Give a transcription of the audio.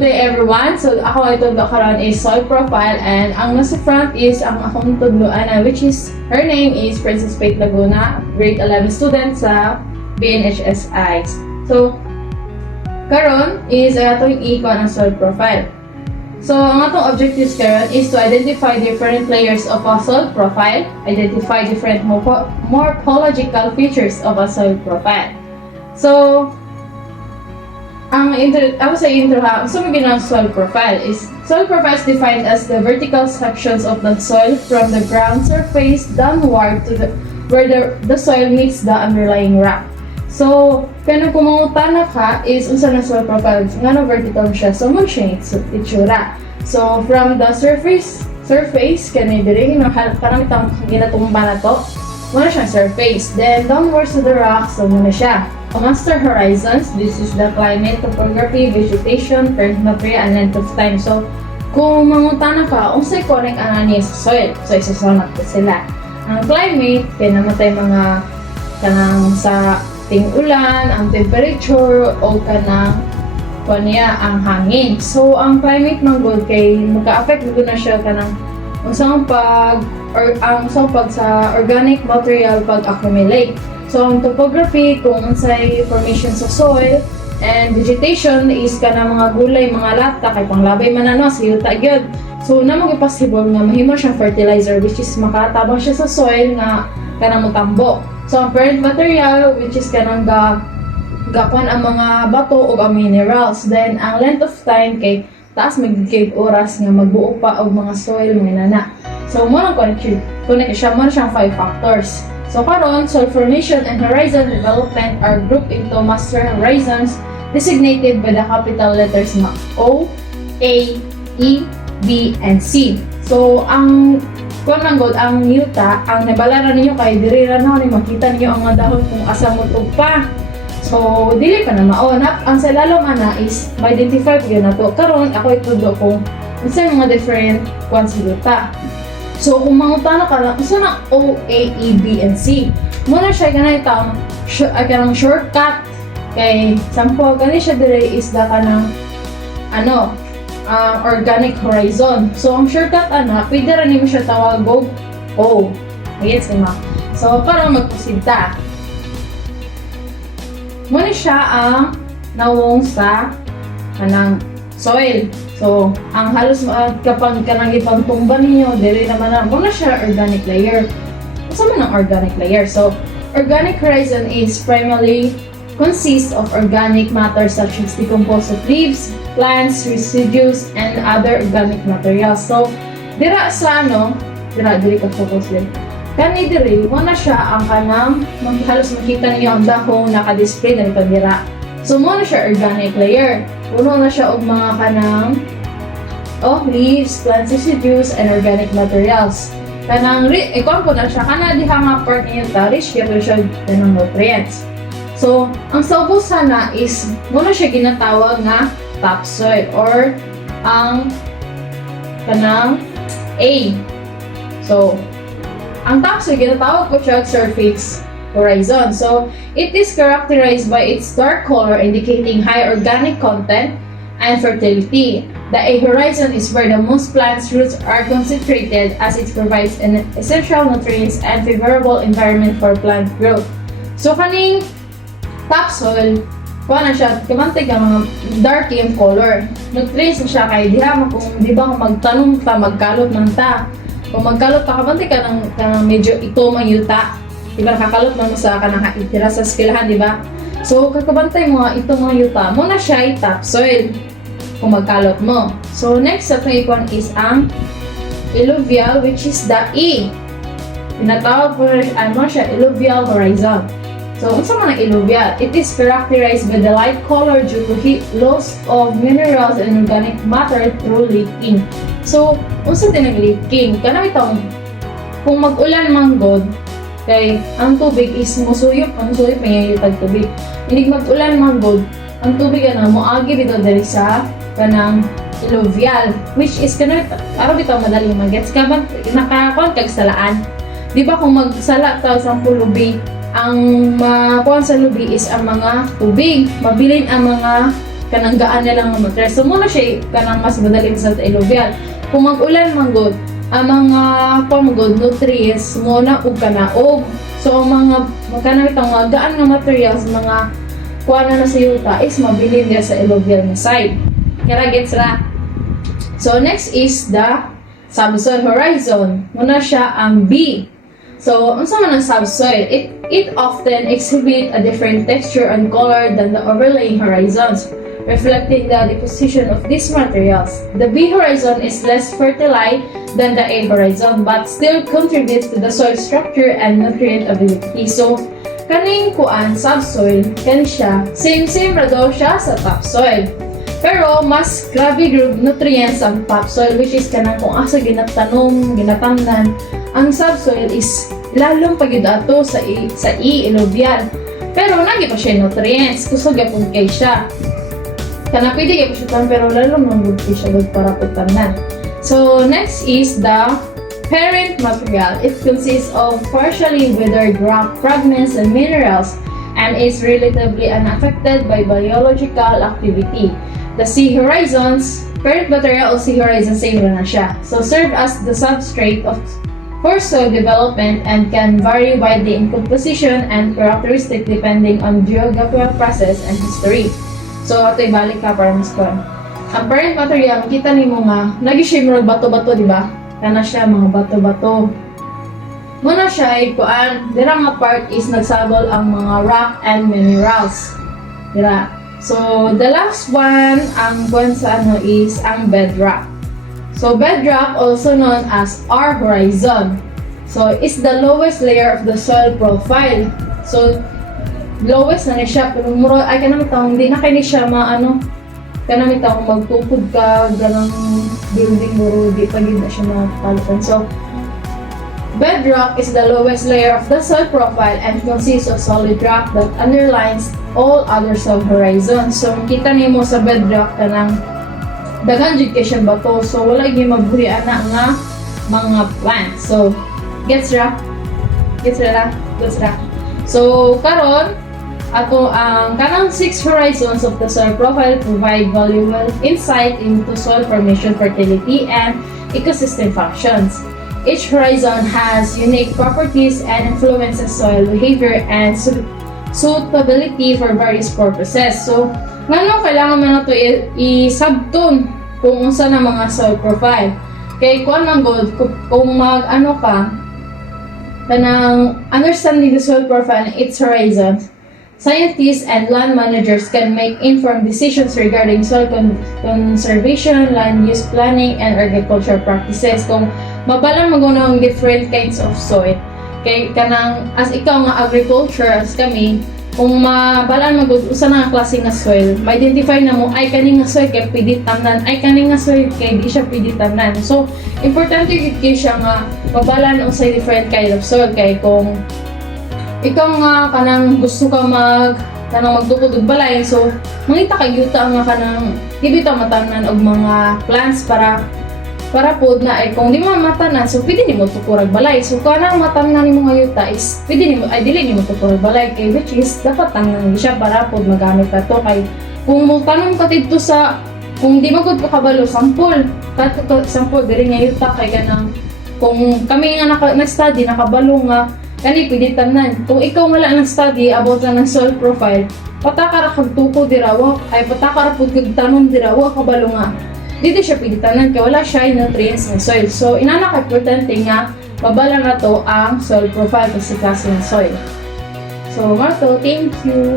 Good day everyone! So ako ito karon is soil profile and ang nasa front is ang akong tudloan which is her name is Princess Faith Laguna, grade 11 student sa BNHSI. So karon is atong i-kuha ang soil profile. So ang atong objectives karon is to identify different layers of a soil profile, identify different morphological features of a soil profile. So ako sa intro ha, so ang soil profile is defined as the vertical sections of the soil from the ground surface downward to where the soil meets the underlying rock. So, kung kumangutana ka is unsa na soil profile, ngano vertical siya, so mo siya itsura. So, from the surface kani diri kanang itang ginatumba na to, mo na siya surface. Then downwards to the rock, so mo na siya. Master horizons, this is the climate, topography, vegetation, current material, and length of time. So, kung mangutana ka, unsay connect ang ani sa soil. So, isusunod ko sila. Ang climate, kaya namatay mga kanang sa ting-ulan, ang temperature, o kanang kanya ang hangin. So, ang climate man good kay magka-affect na siya kanang unsang pag sa organic material pag-accumulate. So, ang topography, kung unsay formation sa soil, and vegetation is kana mga gulay, mga lata, kay panglabay man ano, sa yuta gyud. So, namang possible nga mahimo siyang fertilizer which is makatabang siya sa soil nga kanang mutambo. So, ang parent material which is kanang gakuan ang mga bato o ang minerals. Then, ang length of time kay taas magiging oras nga magbuo pa og mga soil mga nana. So, mo nang connect siya, mo siyang 5 factors. So karon, soil formation and horizon development are grouped into master horizons designated by the capital letters na O, A, E, B, and C. So ang ang yuta, ang nabalaran ninyo kay diri ra na ni makita niyo ang mga dahon kung asa mo pa. So dili pa na maonap. Ang sa lalong ana is ma-identify gyud nato. Karon ako itudo kung unsay mga different kwan sa yuta. So, kung mangutana ka lang, isa na O, A, E, B, and C. Muna siya kanang shortcut. Kay, sample, gani siya dire is da ka ng organic horizon. So, ang shortcut pwede rin mo siya tawag O. Ayun, sima. So, parang mag-proceed ta. Muna siya ang nawong sa kanang soil. So, ang halos kapag kanang ipangtumba ninyo, dili naman na, muna siya organic layer. Asa man ang organic layer? So, organic horizon is primarily consists of organic matter such as decomposed leaves, plants, residues, and other organic materials. So, diri ka focus din. Kani diri, muna siya ang kanang halos makita niyo ang dahon naka-display na dira. So, muna siya organic layer. Puno na siya og mga kanang leaves, plants, residues, and organic materials. Kanang ikon po na siya kana diha nga part niya rich kaya siya ng nutrients. So, ang saubos sana is muna siya ginatawag nga topsoil or ang kanang A. So, ang topsoil ginatawag po siya surface horizon. So, it is characterized by its dark color indicating high organic content and fertility. The A horizon is where the most plants' roots are concentrated as it provides an essential nutrients and favorable environment for plant growth. So, kaning topsoil, na siya, kamantay ka mga dark yung color. Nutrients na siya kay di ba kung magtanong ta, magkalot man ta. Kung magkalot ta, kamantay ka ng medyo itom ang yuta. Diba nakakalot man mo sa kanang itira sa eskwelahan, diba? So, kakabantay mo itong mga yuta, muna siya ay topsoil kung magkalot mo. So, next sa ikon is ang alluvial, which is the E. Tinatawag po siya alluvial horizon. So, unsa man ang alluvial? It is characterized by the light color due to heat loss of minerals and organic matter through leaking. So, unsa din ang leaking? Kanang itong kung mag-ulan man god, kay ang tubig is musuyop niya yung tubig. Hindi mag-ulan man god, ang tubig moagi dito diri sa kanang alluvial, which is kanang araw bitaw madali magets ka bang nakakuan kag salaan. Di ba kung magsala ka sa lubi, ang makuan sa lubi is ang mga tubig, mabilin ang mga kanang gaan na lang nga materials. So muna siya kanang mas madaling sa alluvial. Kung mag-ulan man gud, ang mga pamugod nutrients muna ug kanaog. So mga kanang itong mga gaan nga materials, mga kuha na sa yuta is mabilin niya sa alluvial na side. Kaya gets ra. So next is the subsoil horizon. Muna siya ang B. So, unsa man ang subsoil? It often exhibit a different texture and color than the overlaying horizons, reflecting the deposition of these materials. The B horizon is less fertile than the A horizon, but still contributes to the soil structure and nutrient ability. So, kaning kuan subsoil, kani siya, same ra daw siya sa topsoil. Pero mas grabe group nutrients ang topsoil, which is kanang kung asa ginatanong, ginatamnan. Ang subsoil is lalong pagyud ato sa alluvial. Pero nagi pa siya nutrients, kusog gyapon kay siya. Kana pwede gyapon siya tan, pero lalong manggod kay siya gud para pagtamnan. So next is the parent material. It consists of partially withered rock fragments and minerals and is relatively unaffected by biological activity. The sea horizons, parent material o sea horizon, same na siya. So serve as the substrate for soil development and can vary widely in composition and characteristic depending on geographical process and history. So ito ibalik ka para mas kuan. Ang parent material, kita nimo nga lagi siya murag bato-bato, di ba? Kana siya mga bato-bato. Muna siya ay kuan, dira nga part is nagsagol ang mga rock and minerals. Dira. So the last one ang kuan sa ano is ang bedrock. So bedrock, also known as R horizon, so is the lowest layer of the soil profile. So lowest na ni siya, pero muro ay kanang taong di na kay ni siya maano, kanang taong magtukod ka ganang building muro di pa gid na siya mapalitan. So bedrock is the lowest layer of the soil profile and consists of solid rock that underlines all other soil horizons. So kita nimo sa bedrock kanang dagan jud kay siya bato, so wala gyud mabuhi ana nga mga plants. So gets ra so karon ato ang kanang 6 horizons of the soil profile provide valuable insight into soil formation, fertility, and ecosystem functions. Each horizon has unique properties and influences soil behavior and suitability for various purposes. So ngano kailangan man nato i-subtune kung unsa na mga soil profile. Kay kuan man gud kung mag-ano ka kanang understanding the soil profile and its horizons, scientists and land managers can make informed decisions regarding soil conservation, land use planning, and agriculture practices. Kung mabalang magunaw ang different kinds of soil, kay kanang as ikaw nga agriculture as kami, kung mabalaan magud usa na nga klase nga soil, ma-identify na mo ay kaning nga soil kay pwede tamnan, ay kaning nga soil kay di siya pwede tamnan. So importante gid kay siya nga mabalaan unsay different kind of soil. Kay kung ikaw nga kanang gusto ka magtukod og balay, so mangita kay yuta nga kanang di bitaw matamnan og mga plants para pod na ay kung di mo matanan, so pwede nimo tukurag balay. So kanang matamnan nimo nga yuta is pwede nimo ay dili nimo tukurag balay, kay which is dapat tamnan siya para pod magamit ka to. Kay kung mo tanom ka dito sa kung di mo gud kabalo sampol diri nga yuta, kay kanang kung kami nga nag-study nakabalo nga kani pwede tamnan. Kung ikaw wala nang study about lang ng soil profile, patakara kag tuko dirawa ay patakara pod kag tanom dirawa kabalo nga dito siya pwede tanan kay wala siya nutrients ng soil. So inana ka importante nga babala na to ang soil profile kasi klase ng soil. So mato, thank you.